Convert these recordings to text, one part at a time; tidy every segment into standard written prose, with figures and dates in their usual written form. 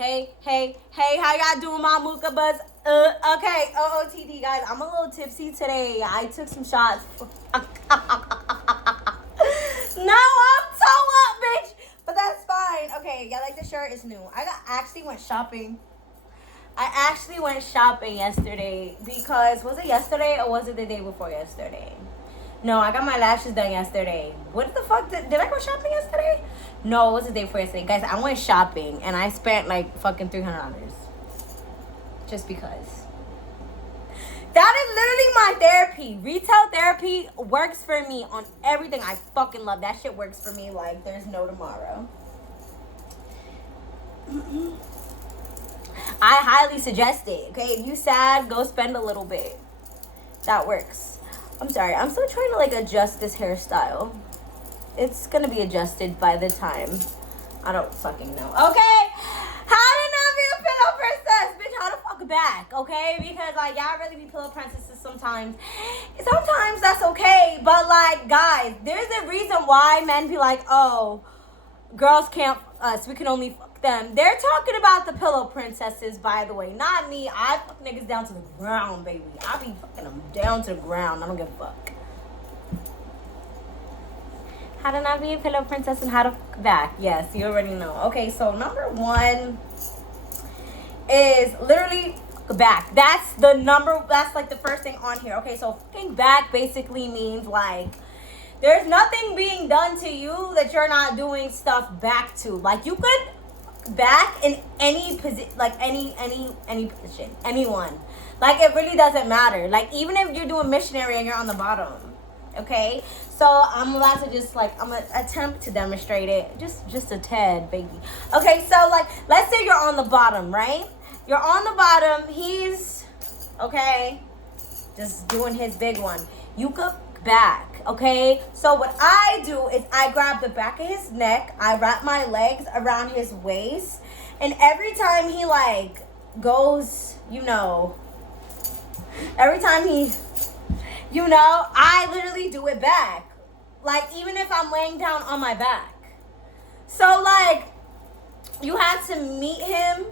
Hey, how y'all doing, my Mooka Buzz? Okay, OOTD, guys. I'm a little tipsy today. I took some shots. No, I'm so up, bitch. But that's fine. Okay, yeah, like the shirt is new. Actually went shopping. I actually went shopping yesterday because, was it yesterday or was it the day before yesterday? No, I got my lashes done yesterday. What the fuck? Did I go shopping yesterday? No, it was the day before yesterday. Guys, I went shopping and I spent like fucking $300. Just because. That is literally my therapy. Retail therapy works for me on everything. I fucking love that shit. Works for me like there's no tomorrow. I highly suggest it. Okay, if you sad, go spend a little bit. That works. I'm sorry. I'm still trying to like adjust this hairstyle. It's gonna be adjusted by the time. I don't fucking know. Okay. How to not be a pillow princess, bitch? How the fuck back? Okay, because like y'all really be pillow princesses sometimes. Sometimes that's okay, but like guys, there's a reason why men be like, oh, girls can't us. We can only fuck them. They're talking about the pillow princesses, by the way, not me. I fuck niggas down to the ground, baby. I be fucking them down to the ground. I don't give a fuck. How to not be a pillow princess and how to fuck back. Yes, you already know. Okay, so number one is literally fuck back. That's like the first thing on here. Okay, so fucking back basically means like there's nothing being done to you that you're not doing stuff back to. Like you could fuck back in any position, like any position, anyone. Like it really doesn't matter. Like even if you're doing missionary and you're on the bottom. Okay, so I'm about to just like I'm gonna attempt to demonstrate it, just a tad, baby. Okay, so like let's say you're on the bottom, right? You're on the bottom. He's okay, just doing his big one. You could back, okay? So what I do is I grab the back of his neck, I wrap my legs around his waist, and every time he like goes, every time he. I literally do it back. Like, even if I'm laying down on my back. So, like, you have to meet him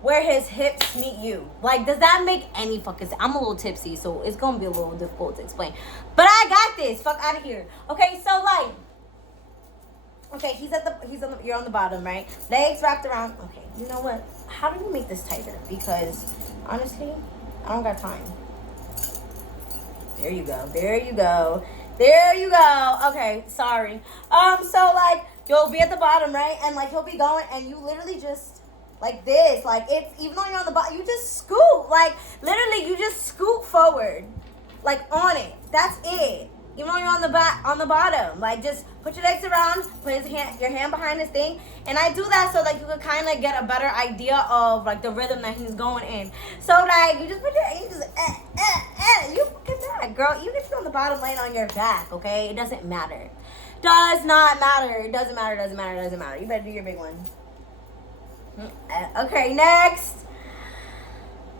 where his hips meet you. Like, does that make any fucking sense? I'm a little tipsy, so it's going to be a little difficult to explain. But I got this. Fuck out of here. Okay, so, like, okay, you're on the bottom, right? Legs wrapped around. Okay, you know what? How do you make this tighter? Because, honestly, I don't got time. There you go. Okay, sorry. So like you'll be at the bottom, right? And like he'll be going and you literally just like this. Like it's even though you're on the bottom, you just scoot. Like literally you just scoot forward. Like on it. That's it. Even though you're on the bottom. Like just put your legs around, put your hand behind his thing. And I do that so like you can kind of get a better idea of like the rhythm that he's going in. So like you just put you you fucking back, girl. Even if you're on the bottom laying on your back, okay? It doesn't matter. Does not matter. It doesn't matter. You better do your big one. Okay, next.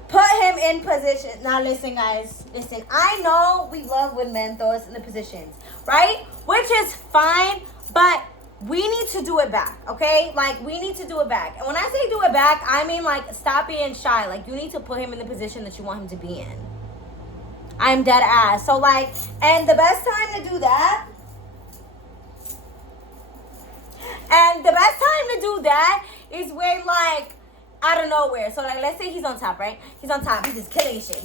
Put him in position. Now listen, guys. Listen, I know we love when men throw us in the positions, right? Which is fine, but we need to do it back, okay? Like, we need to do it back. And when I say do it back, I mean, like, stop being shy. Like, you need to put him in the position that you want him to be in. I'm dead ass. So, like, and the best time to do that, is when, like, out of nowhere. So, like, let's say he's on top, right? He's on top. He's just killing your shit.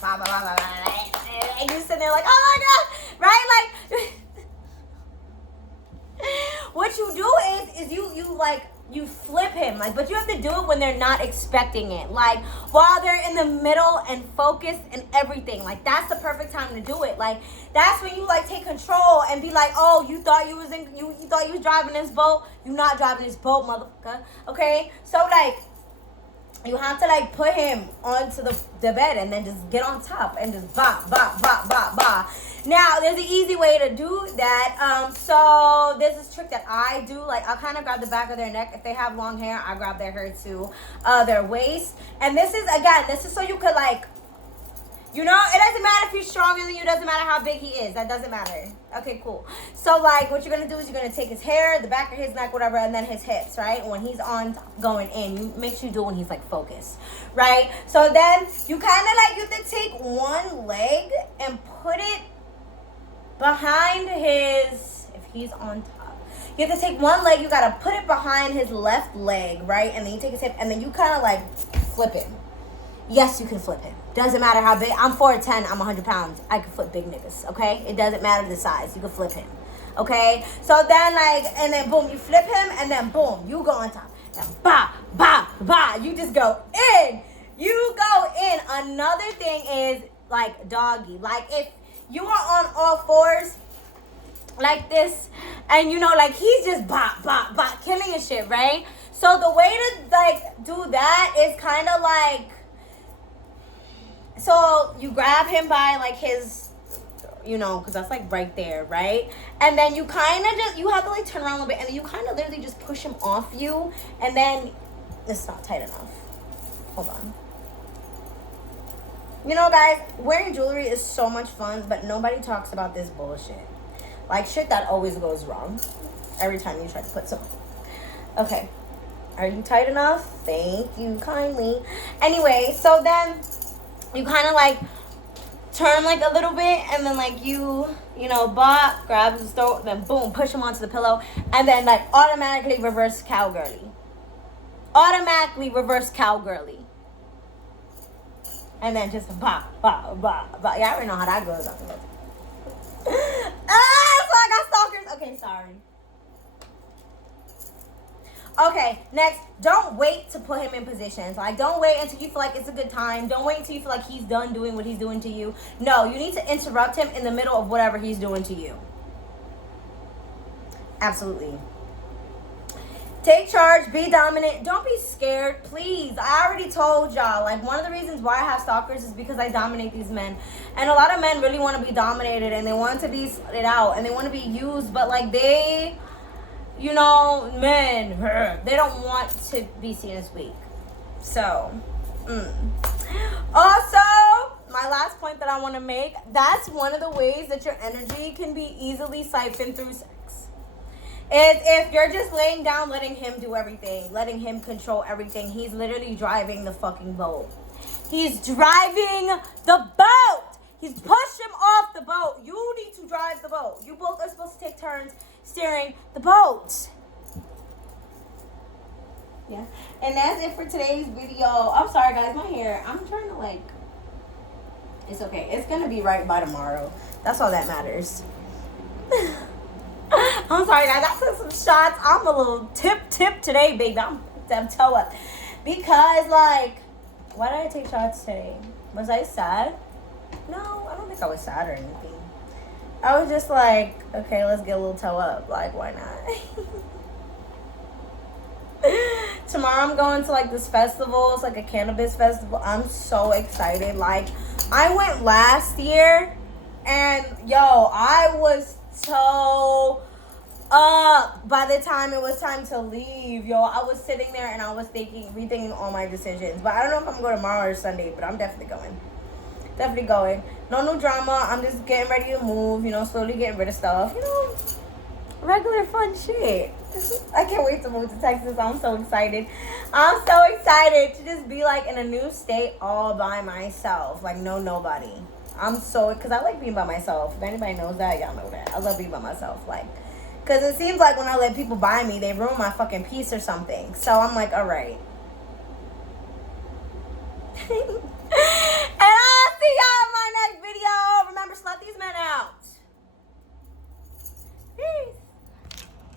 Blah, blah, blah, blah, blah. And you're sitting there like, oh, my God. Right? Like, what you do is you flip him. Like, but you have to do it when they're not expecting it. Like, while they're in the middle and focused and everything. Like, that's the perfect time to do it. Like, that's when you, like, take control and be like, oh, you thought you was driving this boat? You're not driving this boat, motherfucker. Okay? So, like, you have to like put him onto the bed and then just get on top and just ba. Now there's an easy way to do that. So there's this trick that I do. Like I'll kind of grab the back of their neck. If they have long hair, I grab their hair to their waist. And this is so you could like You know, it doesn't matter if he's stronger than you. It doesn't matter how big he is. That doesn't matter. Okay, cool. So, like, what you're going to do is you're going to take his hair, the back of his neck, whatever, and then his hips, right? When he's on going in, you make sure you do it when he's, like, focused, right? So then you kind of, like, you have to take one leg and put it behind his, if he's on top. You have to take one leg, you got to put it behind his left leg, right? And then you take his hip, and then you kind of, like, flip him. Yes, you can flip him. Doesn't matter how big. I'm 4'10", I'm 100 pounds. I can flip big niggas, okay? It doesn't matter the size. You can flip him, okay? So then, like, and then boom, you flip him, and then boom, you go on top. And ba, ba, ba. You just go in. You go in. Another thing is, like, doggy. Like, if you are on all fours, like this, and, you know, like, he's just ba, ba, ba, killing his shit, right? So the way to, like, do that is kind of like, so you grab him by, like, his, you know, because that's, like, right there, right? And then you kind of just, you have to, like, turn around a little bit, and then you kind of literally just push him off you, and then it's not tight enough. Hold on. You know, guys, wearing jewelry is so much fun, but nobody talks about this bullshit. Like, shit that always goes wrong every time you try to put some. Okay. Are you tight enough? Thank you kindly. Anyway, so then you kind of, like, turn, like, a little bit, and then, like, you know, bop, grab his throat, then boom, push him onto the pillow, and then, like, automatically reverse cowgirly. Automatically reverse cowgirly. And then just bop, bop, bop, bop. Yeah, I already know how that goes. So I got stalkers. Okay, sorry. Okay, next, don't wait to put him in positions. Like, don't wait until you feel like it's a good time. Don't wait until you feel like he's done doing what he's doing to you. No, you need to interrupt him in the middle of whatever he's doing to you. Absolutely. Take charge, be dominant. Don't be scared, please. I already told y'all, like, one of the reasons why I have stalkers is because I dominate these men. And a lot of men really want to be dominated, and they want to be slid out, and they want to be used, but, like, they, you know, men, they don't want to be seen as weak. So, Also, my last point that I want to make, that's one of the ways that your energy can be easily siphoned through sex. Is if you're just laying down, letting him do everything, letting him control everything. He's literally driving the fucking boat. He's driving the boat. He's pushed him off the boat. You need to drive the boat. You both are supposed to take turns steering the boat. Yeah. And that's it for today's video. I'm sorry, guys. My hair, I'm trying to, like, it's okay. It's going to be right by tomorrow. That's all that matters. I'm sorry, guys. I took some shots. I'm a little tip today, baby. I'm them toe up. Because, like, why did I take shots today? Was I sad? No, I don't think I was sad or anything. I was just like, okay, let's get a little toe up. Like, why not? Tomorrow I'm going to, like, this festival. It's like a cannabis festival. I'm so excited. Like, I went last year, and, yo, I was so up by the time it was time to leave. Yo, I was sitting there, and I was rethinking all my decisions. But I don't know if I'm going tomorrow or Sunday, but I'm definitely going. Definitely going. No new drama. I'm just getting ready to move, you know, slowly getting rid of stuff. You know, regular fun shit. I can't wait to move to Texas. I'm so excited. I'm so excited to just be, like, in a new state all by myself. Like, nobody. I'm so, because I like being by myself. If anybody knows that, y'all know that. I love being by myself. Like, because it seems like when I let people by me, they ruin my fucking peace or something. So I'm like, all right.